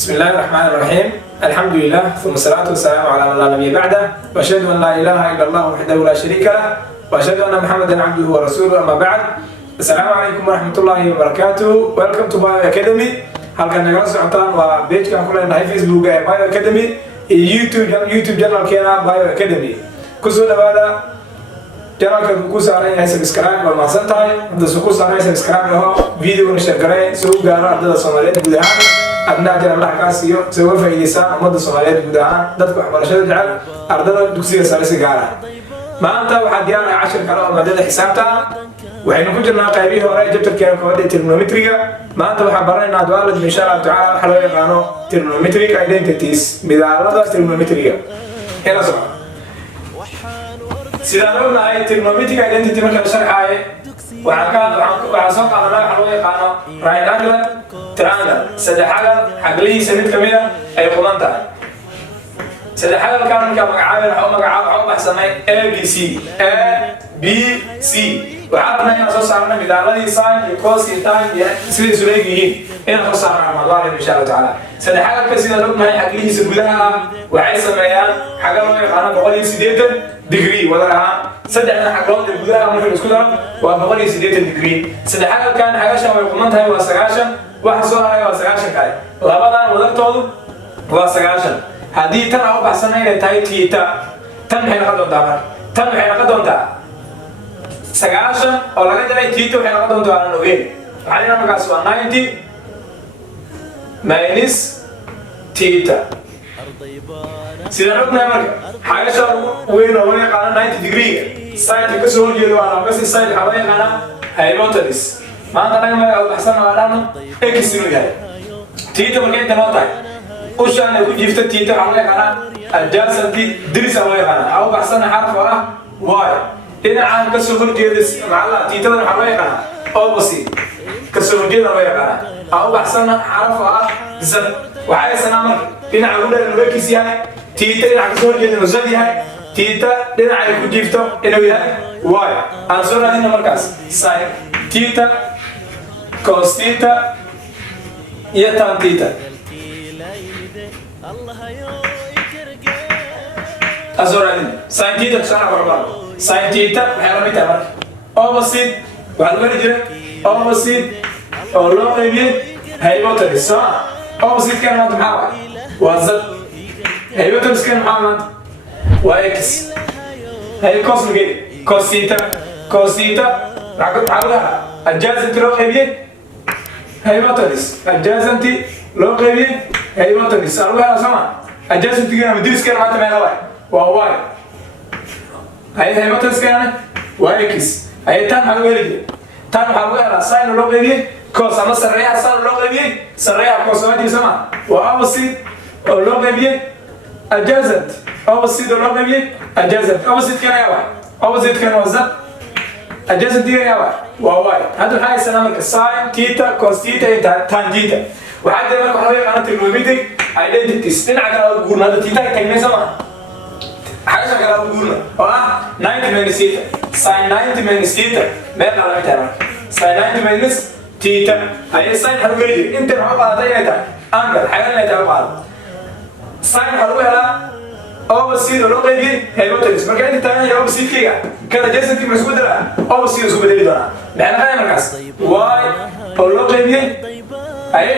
بسم الله الرحمن الرحيم. الحمد لله ثم الصلاة والسلام على من لا نبي بعده، وأشهد أن لا إله إلا الله وحده لا شريك له، وأشهد أن محمدا عبده ورسوله. أما بعد، السلام عليكم ورحمة الله وبركاته. Welcome to Bio Academy. halkan nagala socotaan waa page-ka aan ku leenahay Facebook ee Bio Academy iyo YouTube channel-keena Bio Academy. kusoo dhawaada channel-ka ku saaran yahay subscribe waa mahadsan tahay. hadda soo ku saaran subscribe laho video-na share garay soo gaaro ardada Soomaaliyeed guud ahaan adna jira Allah kaas iyo soo faa'iideysan ummadda Soomaaliyeed guud ahaan dadka waxbarashada jecel ardada dugsiga sare si gaar ah. maanta waxaa diyaar ah cashir kale oo maadada xisaabta waxaynu ku jirnaa qaybihii hore ee chapter-keena koowaad ee trigonometry-ga. maanta waxaan baranaynaa duaalad insha Allah taala waxa loo yaqaano trigonometric identities midaalada trigonometry-ga. ila soo sidaan ognahay trigonometric identity marka la sharxaayo waxaan soo qaadanaa waxa loo yaqaano right angle triangle saddexagal xaglihiisa mid kamid ah ay quman tahay. saddexagalkaan markaa magacaaba waxaa u baxsanay ABC waxaa rabnaa inaan soo saarna midaaladii sin iyo cos iyo tan iyo siday isu leegyihiin inaan soo saarna ramadaan insha Allah taala. saddexagalka sidaan ognahay xaglihiisa gudaha ah waxay sameeyaan xagal loo yaqaano 180 degree wada ahaan saddexda xaglood ee gudaha marka la isku daro waa 180 degree. saddexagalkan xagashan way quman tahay waa 90 waxa soo haray waa 90 kale labadan wadartoodu waa 90. haddii tan aan u baxsanay inay tahay theta tan maxay noqon doontaa tan waxay noqon doontaa 90 oo laga jaray theta waxay noqon doontaa aan ogeyn waxaan inaan markaas waa 90 minus theta. sidaan ognahay marka xagasha weyn oo loo yaqaano 90 degree side ka soo horjeedo waa naqsi side waxaa loo yaqaana hypotenuse. maanta anaga magaca u baxsan waa dhahno x inuu yahay theta markay inta noo tahay ushaan ay ku jiifta theta waxaa loo yaqaanaa adjacent dirisa loo yaqaana au baxsana xaraf oo ah y dhinacaan ka soo horjeeda macalla theta waxaa loo yaqaanaa opposite ka soo horjeeda loo yaqaanaa au baxsana xaraf oo ah z waxay sanaa marka dhinaca ugu dheer inuu x yahay theta dhinaca ka soo horjeeda inuu z yahay theta dhinaca ay ku jiifto inuu yahay y. aan soo raadina markaas sin theta cos theta iyo tan theta azoradin sin theta sana barbar sin theta waxay la mid tahay marka opposite waxa lagu jiray opposite oo loo qaybiyay hypotenuse. so opposite kan maxaa waa z hypotenuse kan maxaa waa x hay cos mige cos theta raqam adjacent loo qaybiyay hypotenuse adjacent loo qaybiyay hypotenuse alwaha sama adjacent kan madris kan maanta meeqa waa y hay hypotenuse kan waa x hay tan waxa weeye tan waxa lagu helaa sin loo qaybiyay cos ama sareeyaha sin loo qaybiyay sareeyaha cos waa sama waa opposite oo loo qaybiyay adjacent opposite oo loo qaybiyay adjacent opposite kan waa opposite kan waa z adjacent kan waa y. hadda waxa ay sanaa marka sin theta cos theta iyo tan theta waxaa jira marka waxa loo yaqaano trigonometric identities. dhinaca kale oo guurna hadda theta ay tagnay sama xagasha kale oo guurna oo ah 90 minus theta sin 90 minus theta meel kale ay tahay sin 90 minus theta ay sin hal weey inta waxa qaadatay inay tahay angle xagal inay tahay qaad sin hal weela opposite loo qaybiyay hypotenuse marka inta tahay opposite kiga kada adjacent ma isku dara opposite isku bedeli doona macnaheedu markaas y oo loo qaybiyay ay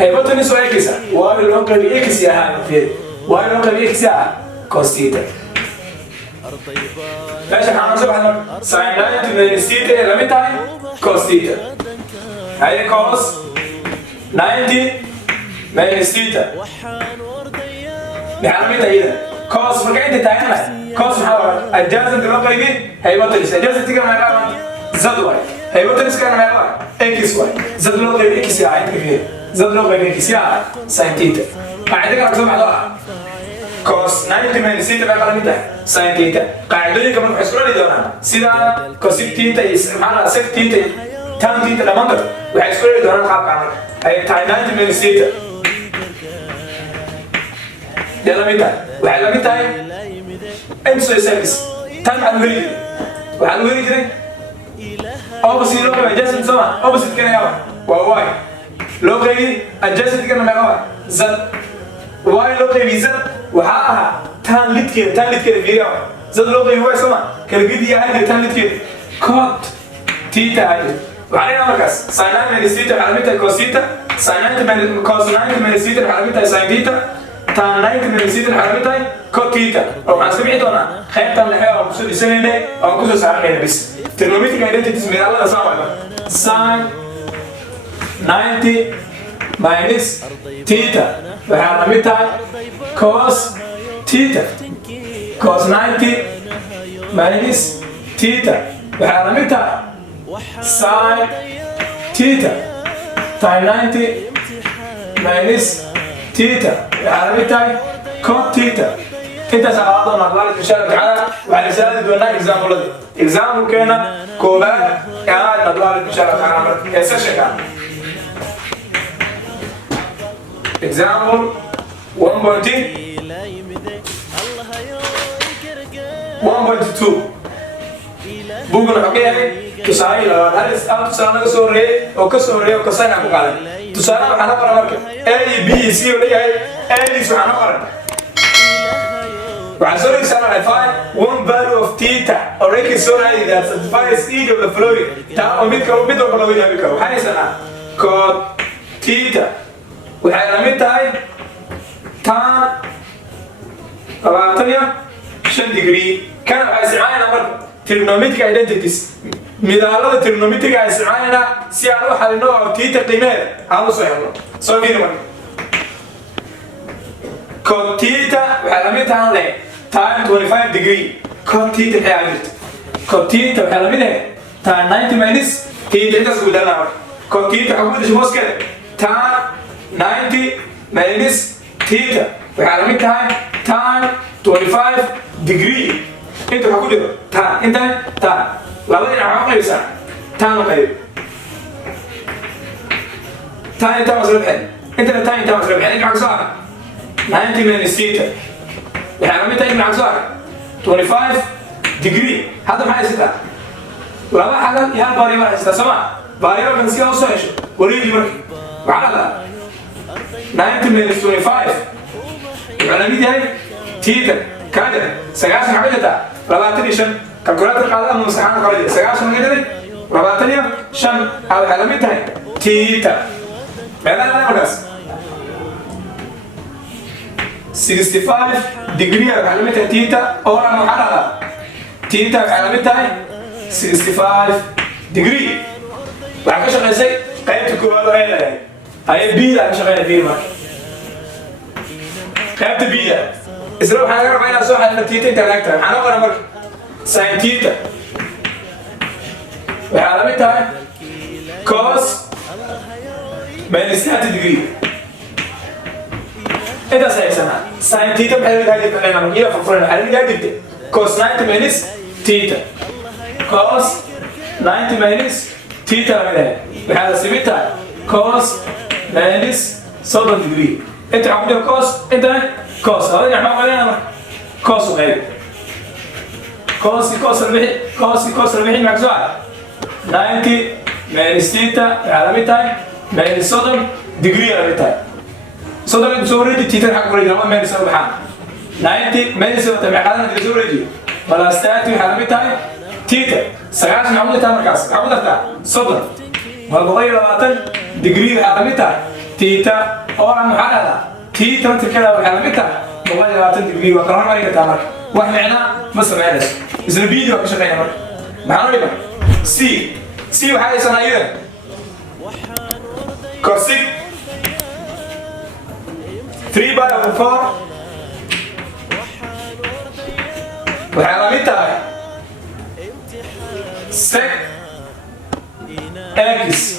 hypotenuse waa x y loo qaybiyay x yahay y loo qaybiyay x yahay cos theta. meesha waxaan soo baxnaa sin 90 minus theta la mid tahay cos theta ay cos 90 minus theta maxaa la mid tahay cos marka inta taagana cos maxaa adjacent loo qaybiyay hypotenuse adjacent kan maxaa z y hypotenuse kan maxaa x y z loo qaybiyay x yahay z loo qaybiyay x yahay sin theta. qaacida kale soo baxdo cos 90 minus theta baa la mid tahay sin theta. qaacidooyinka marka isku dhali doonaan sida cos theta iyo maxaa sec theta tan theta dhamaantood waxay isku dhali doonaan qaabkan ay tahay 90 minus theta la mid tahay waxay la mid tahay exercise tan aan weli waxaan weli jiray opposite loo qaybiyay adjacent sama opposite kan waa y loo qaybiyay adjacent kan z y loo qeybiye z waxaa ahaa tan lidkeeda fiiriya z loo qeybiye y soma kala gediya hajir tan lidkeeda cot theta hajir waxaa leeyahay markaas sin 9 minus theta waxaa lamid tahay cos theta sin 90 minus cos 90 minus theta waxaa lamid tahay sin theta tan 90 minus theta waxaa lamid tahay cot theta oo waxaan iska bixi doonaa qaybtan dhexe oo kusoo dhisanayna oo kusoo saaranayna bis trigonometric identities midaalada soo wada sin 90 minus theta waxaa lamid tahay cos theta cos 90 minus theta waxaa lamid tahay sin theta sin 90 minus theta waxaa lamid tahay cot theta intaas aan doona Allah insha Allah taala waxaan isaadi doonaa example keena koobaad ee aan Allah insha Allah taala marka session example 1.2 buugna wuxuu ka yahay tusaale labaad hal tusaale naga soo horeeyay oo ka soo horeeyay oo ka sayna ku qaaday tusaale waxaan qoran marka a iyo b iyo c oo leeyahay a is waxaan qoran waxaan soo dhigsanaa find one value of theta or a soo raadi that satisfies each of the following taa oo mid walba loo yaabi karo waxaan haysanaa cot theta waxay la mid tahay tan 25 degree kana waxay isticmaalayna marka trigonometric identities midaalada trigonometric ay isticmaalayna si aan u xalino oo theta qiimeed aan u soo helno soo fiiri marka cot theta waxay la mid tahay tan 25 degree cot theta waxay jirta cot theta waxay la mid tahay tan 90 minus theta intaas ku dalna cot theta waxa ku dhashay hooskeeda tan 90 minus theta waxay la mid tahay tan 25 degree انت هاكو جرو تا انت تا لابد ان اعمل قيسا تا نقيب تا انت مصرف حين انت مصرف حين انت عكسار 90 من السيتا يعني متى انت عكسار 25 degree هذا ما يستا لابد حاجة يا باريبا يستا سمع باريبا من سيها وصيش وريدي مركي وعلى 90 من 25 يعني ميدي تيتا كذا سجاش حبيبتا لبعتني شن كالكولات القاعدة من مسحان قليل سجاش من كده لبعتني شن على علامتها تيتا بعدين أنا بس 65 degree على علامتها تيتا أو أنا محلها تيتا على علامتها 65 degree وعكش غزي قيمة الكوالو هاي بيدا عكش غير بيدا قيمة بيدا إذا روح أنا أقرب إلى سؤال أن تيتا أنت لقيتها أنا أقرب مرة ساين تيتا وعلامتها كوس minus 30 degree إذا سايسنا ساين تيتا بحيث هذه الكلمة إذا فكرنا على اللي كوس 90 minus تيتا كوس 90 minus تيتا بهذا سميتها كوس minus 7 degree أنت عمودي كوس أنت كوس هذا يعني ما قلنا كوس وغيره كوس الربحي معك سؤال 90 minus theta علامتها minus 7 degree علامتها 7 بسوريدي تيتا حق وريدي لما minus 7 بحال 90 minus 7 تبع حالنا بسوريدي ولا ستاتي علامتها تيتا سيعاش عمودتها مركز عمودتها 7 والبغير 20 degree علامتها تيتا أو عن محلها تيتا انت كده علامتها والله 20 degree وقرار ما يقدر تعمل واحد معنا مصر معنا إذا الفيديو كشغلنا مرة معنا ولا سي وحاجة سنة أيضا كورسيك 3 باي 4 وعلامتها سك اكس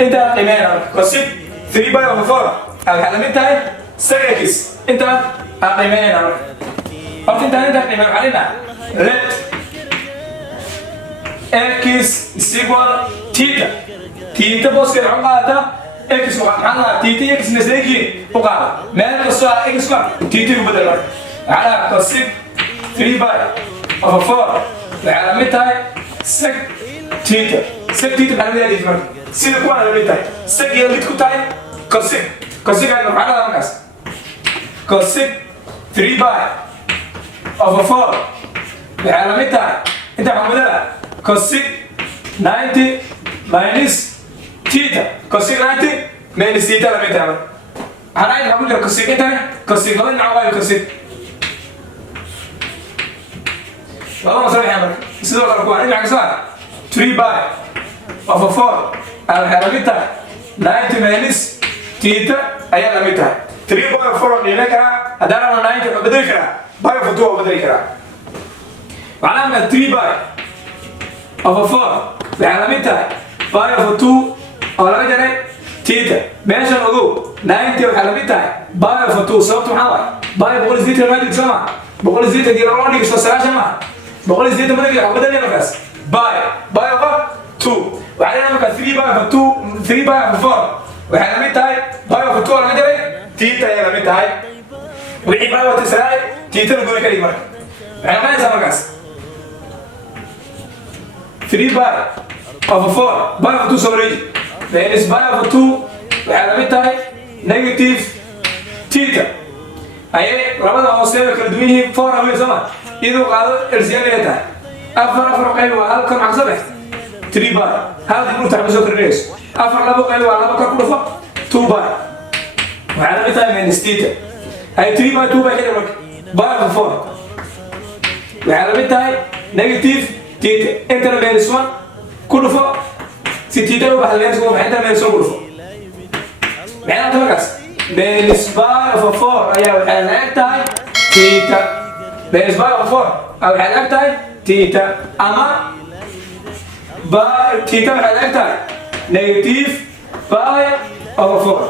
انت قيمنا كورسيك 3 باي 4 علامتها سك اكس انت قيمنا أنت قيمنا علينا let x equal theta theta بوس كده عقارته x وحنا theta x نسيجي وقارة ما نقصها x كم theta بدل على كوسيك 3 باي 4 علامتها sec theta علامتها دي كمان سيكون علامتها sec اللي تكون cosec أنا معنا الناس cosec 3 باي over 4 بعلامتها أنت محمودة cosec 90 minus theta cosec 90 minus theta علامتها أنا عايز أقول لك cosec أنت cosec غلط معايا cosec والله صحيح يا مرك سيدو قرقوا أنا معك سؤال 3 باي over 4 علامتها 90 minus theta أي علامتها 3 باي over 4 اللي هناك هذا أنا 90 بدري كرا باي over 2 بدري كرا وعلامة 3 باي over 4 بعلامتها باي over 2 أو لا جري تيتا ماشي الوضوء 90 وعلامتها باي over 2 صوت محاول باي بقول زيت المادة سمع بقول زيت دي روني بس سلاش ما بقول زيت المادة أبدا لي بس باي over 2 وعلامة 3 باي over 2 3 باي over 4 وعلامتها باي over 2 ولا جري تيتا يا علامتها وعي باي over 9 تيتا نقول كذي مرة علامة زمان قاس 3 باي over 4 باي over 2 سمريجي minus باي over 2 وعلامتها نيجاتيف تيتا أيه ربنا أوصله كردويه 4 أوي زمان إذا قالوا إرسال ليتها أفر قالوا هل كم عصبه 3 باي هذا يقول تعمل الرئيس أفر لبوا قالوا على بكرة كله فوق 2 باي وعلامتها minus تيتا أي 3 باي 2 باي كده باي over 4 وعلامتها نيجاتيف تيتا انت لما ينسون كله فوق ستيتا وبحل ينسون وبحل انت لما ينسون كله فوق معنى انت مكاس بالنسبة لفوق ايا وحلقتها تيتا بالنسبة لفوق او حلقتها تيتا اما تيتا وحلقتها نيجاتيف باي او فوق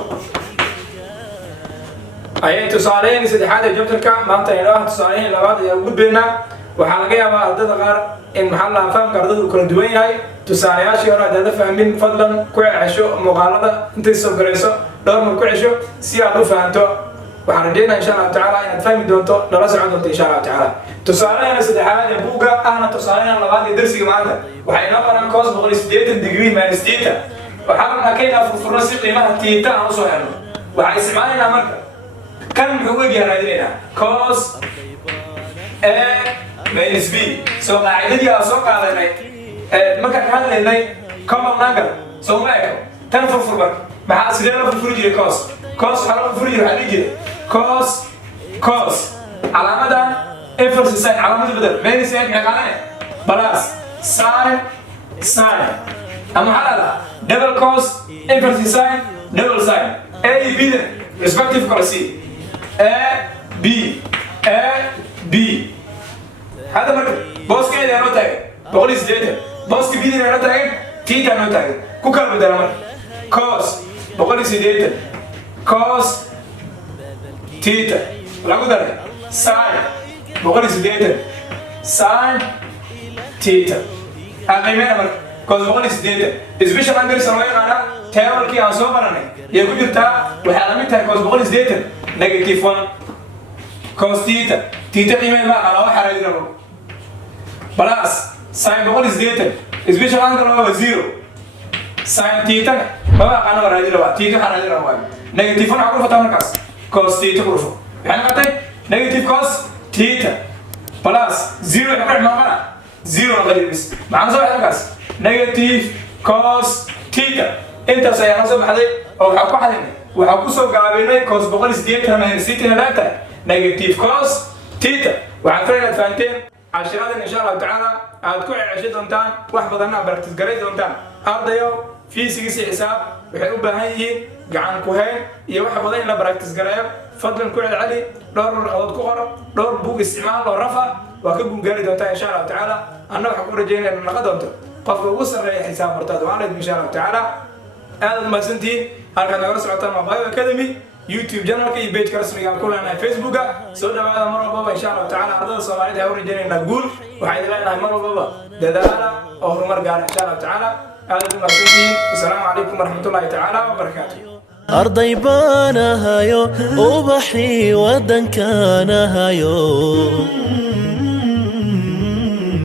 ايا تصالين سدحات الجبتلك ما انت يلوها تصالين لبعض يوجد بينا waxaa laga yaabaa ardayda qaar in maxaa la fahamka ardaydu kala duwan yahay tusaalayaashii hore hadda fahmin fadlan ku cesho muuqaalada intay soo gareyso dhowr mar ku cesho si aad u fahanto waxaan rajeynayaa insha Allah taala inaad fahmi doonto nala socon doonto insha Allah taala tusaalayaasha saddexaad ee buuga ahna tusaalayaasha labaad ee darsiga maanta waxay noo qoran cos 180 degree minus theta waxaan rabnaa kayda furfurno si qiimaha theta aan u soo helno waxaan isticmaalaynaa marka kan muxuu u yahay cos minus b so qaacidadii aan soo qaadanay markaan ka hadlaynay common angle soo ma eko tan furfur marka maxaa sidee loo furfuri jiray cos waxaa loo furfuri jiray waxaa dhihi jiray cos calaamadan inverse sign calaamada bedel minus maxay qaadanay plus sin ama maxaa la double cos inverse sign double sin a b respective cos a b هذا مركب بوس كده أنا تاعي بقول إزاي بوس كبير أنا تاعي تيتا أنا تاعي كوكر بدل مرة كوس بقول إزاي كوس تيتا لا كده ساين بقول إزاي ساين تيتا أنا مين مرة كوس بقول إزاي إزبيش أنا عندي سنوات أنا تاول كي أنصاب أنا يقول جرتا وحلامي تاعي كوس بقول إزاي نيجاتيف 1 كوس تيتا قيمة ما على واحد على بلاس ساين بقول زيادة إسبيشال أنجل هو 0 ساين تيتا ما بقى أنا ورا ديروا تيتا حنا ديروا نيجاتيف أنا أقول فتاة مركز كوس تيتا كروفو يعني كاتي نيجاتيف كوس تيتا بلاس 0 يبقى ما بقى 0 غير بس مع نزول مركز نيجاتيف كوس تيتا أنت سيانا سب حدي أو حكوا حدي وحكوا سو قابلين كوس بقول زيادة ما ينسيتنا لا نيجاتيف كوس تيتا وعفرنا فانتين عشرات إن شاء الله تعالى هتكون عشرة دونتان واحد بدنا بركز جريد دونتان هذا يوم في سيجي حساب بحب هاي جعان كوهين يواحد بدنا بركز جريد فضلا كل العلي دور الأوض كور دور بوق استعمال ورفع وكبون جريد دونتان إن شاء الله تعالى أنا بحكم رجينا إن نقدمته قف وصل حساب مرتاد وعلى إن شاء الله تعالى هذا ما سنتين هل كان درس عطان مبايو أكاديمي يوتيوب جانل كي بيج كرسمي قال كلنا فيسبوك سودا هذا مرة بابا إن شاء الله تعالى أرض الصومالية هوري جاني نقول وحيد لنا مرة بابا دلالة أو مرة قال إن شاء الله تعالى هذا ما سنتين والسلام عليكم ورحمة الله تعالى وبركاته أرضي بانها يو وبحري ودن كانها يو